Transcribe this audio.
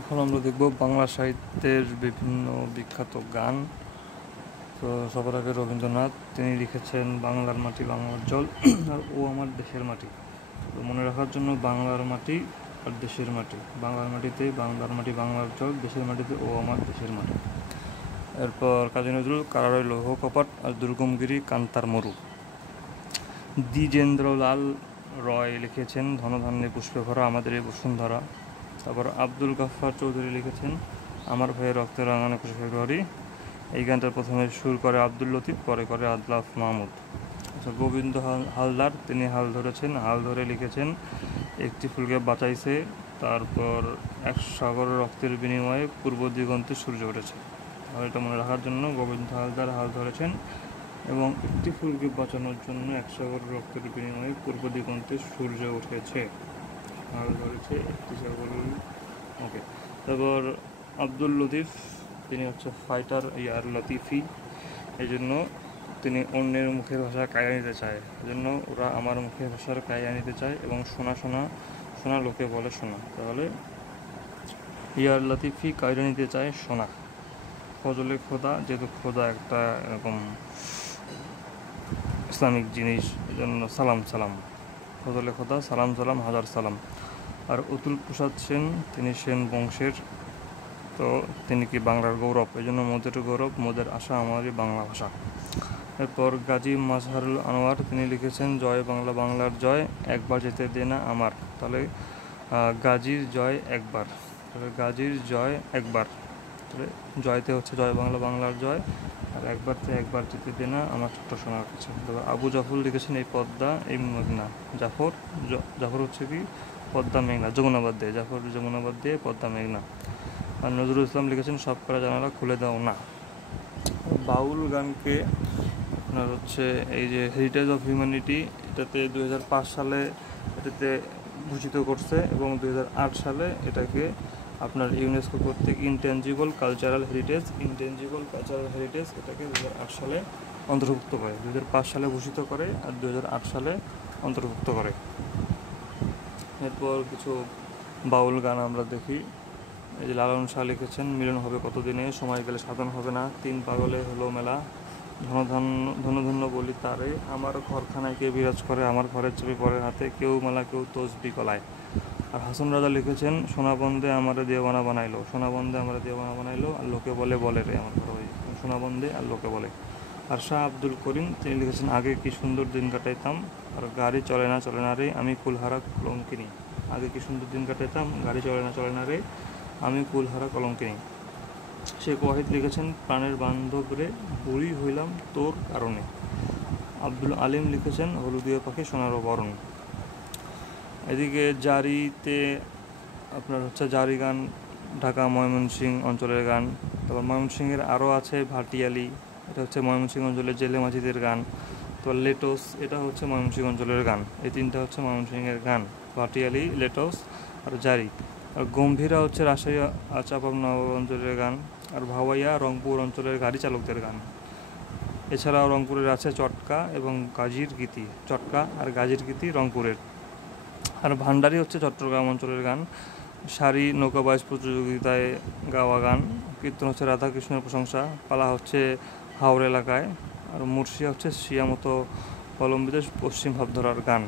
এখন আমরা দেখব বাংলা সাহিত্যের বিভিন্ন বিখ্যাত গান। তো সবার আগে রবীন্দ্রনাথ, তিনি লিখেছেন বাংলার মাটি বাংলার জল আর ও আমার দেশের মাটি। তো মনে রাখার জন্য বাংলার মাটি আর দেশের মাটি, বাংলার মাটিতে বাংলার মাটি বাংলার জল, দেশের মাটিতে ও আমার দেশের মাটি। এরপর কাজী নজরুল, কারারয় লৌহ কপাট আর দুর্গমগিরি কান্তার মরু। দ্বিজেন্দ্রলাল রয় লিখেছেন ধনধান্যে পুষ্পে ভরা আমাদের এই বসুন্ধরা। তারপর আব্দুল গাফফার চৌধুরী লিখেছেন আমার ভাইয়ের রক্তে রাঙানো ২৫ ফেব্রুয়ারি। এই গানটার প্রথমে সুর করে আব্দুল লতিফ, পরে করে আদলাফ মাহমুদ। আচ্ছা, গোবিন্দ হালদার, তিনি হাল ধরেছেন, হাল ধরে লিখেছেন একটি ফুলকে বাঁচাইছে, তারপর এক সাগর রক্তের বিনিময়ে পূর্ব দিগন্তে সূর্য উঠেছে। আর এটা মনে রাখার জন্য গোবিন্দ হালদার হাল ধরেছেন এবং একটি ফুলকে বাঁচানোর জন্য এক সাগর রক্তের বিনিময়ে পূর্ব দিগন্তে সূর্য উঠেছে। হাল ধরেছে একটি সাগর। ওকে। তারপর আব্দুল লতিফ, তিনি হচ্ছে ফাইটার ইয়ার লতিফি, এই জন্য তিনি অন্যের মুখের ভাষা কায়া নিতে চায়, এজন্য ওরা আমার মুখের ভাষার কায়া নিতে চায় এবং শোনা শোনা শোনা লোকে বলে শোনা, তাহলে ইয়ার লতিফি কায়রা নিতে চায় শোনা। ফজলে খোদা, যেহেতু খোদা একটা এরকম ইসলামিক জিনিস, এই জন্য সালাম সালাম, ফজলে খোদা সালাম সালাম হাজার সালাম। আর অতুল প্রসাদ সেন, তিনি সেন বংশের, তো তিনি কি বাংলার গৌরব, এই জন্য মোদের গৌরব মোদের আশা আমারই বাংলা ভাষা। এরপর গাজী মাজহারুল আনোয়ার, তিনি লিখেছেন জয় বাংলা বাংলার জয়, একবার যেতে দে না আমার। তাহলে গাজীর জয় একবার, তাহলে গাজীর জয় একবার, তাহলে জয়তে হচ্ছে জয় বাংলা বাংলার জয়, আর একবারতে একবার যেতে দে না আমার ছোট্ট সোনার কাছে। তারপর আবু জাফর লিখেছেন এই পদ্মা এই মেঘনা। জাফর হচ্ছে কি পদ্মা মেঘনা, যমুনাবাদ দিয়ে, জাফর যমুনাবাদ দিয়ে পদ্মা মেঘনা। আর নজরুল ইসলাম লিখেছেন সব করা জানালা খুলে দাও না। বাউল গানকে আপনার হচ্ছে এই যে হেরিটেজ অফ হিউম্যানিটি, এটাতে 2005 সালে এটাতে ভূষিত করছে এবং 2008 সালে এটাকে আপনার ইউনেস্কো কর্তৃক ইনটেনজিবল কালচারাল হেরিটেজ এটাকে 2008 সালে অন্তর্ভুক্ত করে, 2005 সালে ভূষিত করে আর 2008 সালে অন্তর্ভুক্ত করে। এরপর কিছু বাউল গান আমরা দেখি। এই যে লালন শাহ লিখেছেন মিলন হবে কতদিনে, সময় গেলে সাধন হবে না, তিন পাগলে হলো মেলা, ধনধন্য বলি তারে, আমার ঘরখানায় কে বিরাজ করে, আমার ঘরের ছবি পরের হাতে, কেউ মেলা কেউ তসবি কলায়। আর হাসন রাজা লিখেছেন সোনাবন্দে আমারে দেওয়ানা বানাইলো, আর লোকে বলে বলে রে, আমার ঘর ওই সোনাবন্দে আর লোকে বলে। আর শাহ আব্দুল করিম, তিনি লিখেছেন আগে কি সুন্দর দিন কাটাইতাম, আর গাড়ি চলে না রে আমি কুলহারা কলঙ্কিনী। আগে কি সুন্দর দিন কাটাইতাম, গাড়ি চলে না রে আমি কুলহারা কলঙ্কিনী। শেখ ওয়াহিদ লিখেছেন প্রাণের বান্ধব রে বুড়ি হইলাম তোর কারণে। আব্দুল আলিম লিখেছেন হলুদিয়া পাখি সোনারও বরণ। এদিকে জারিতে আপনার হচ্ছে জারি গান ঢাকা ময়মনসিংহ অঞ্চলের গান। তারপর ময়মনসিংহের আরও আছে ভাটিয়ালি, এটা হচ্ছে ময়মনসিংহ অঞ্চলের জেলে মাঝিদের গান। তো লেটস, এটা হচ্ছে ময়মনসিংহ অঞ্চলের গান। এই তিনটা হচ্ছে ময়মনসিংহের গান, ভাটিয়ালি, লেটস আর জারি। আর গম্ভীরা হচ্ছে রাজশাহী চাঁপাবনগর অঞ্চলের গান। আর ভাওয়াইয়া রংপুর অঞ্চলের গাড়ি চালকদের গান। এছাড়াও রংপুরের আছে চটকা এবং গাজীর গীতি, চটকা আর গাজীর গীতি রংপুরের। আর ভান্ডারি হচ্ছে চট্টগ্রাম অঞ্চলের গান। সারি নৌকাবাজ প্রতিযোগিতায় গাওয়া গান। কীর্তন হচ্ছে রাধাকৃষ্ণের প্রশংসা, পালা হচ্ছে হাওড় এলাকায়। আর মুর্শিয়া হচ্ছে শিয়া মতো অবলম্বিত পশ্চিম ভাবধারার গান।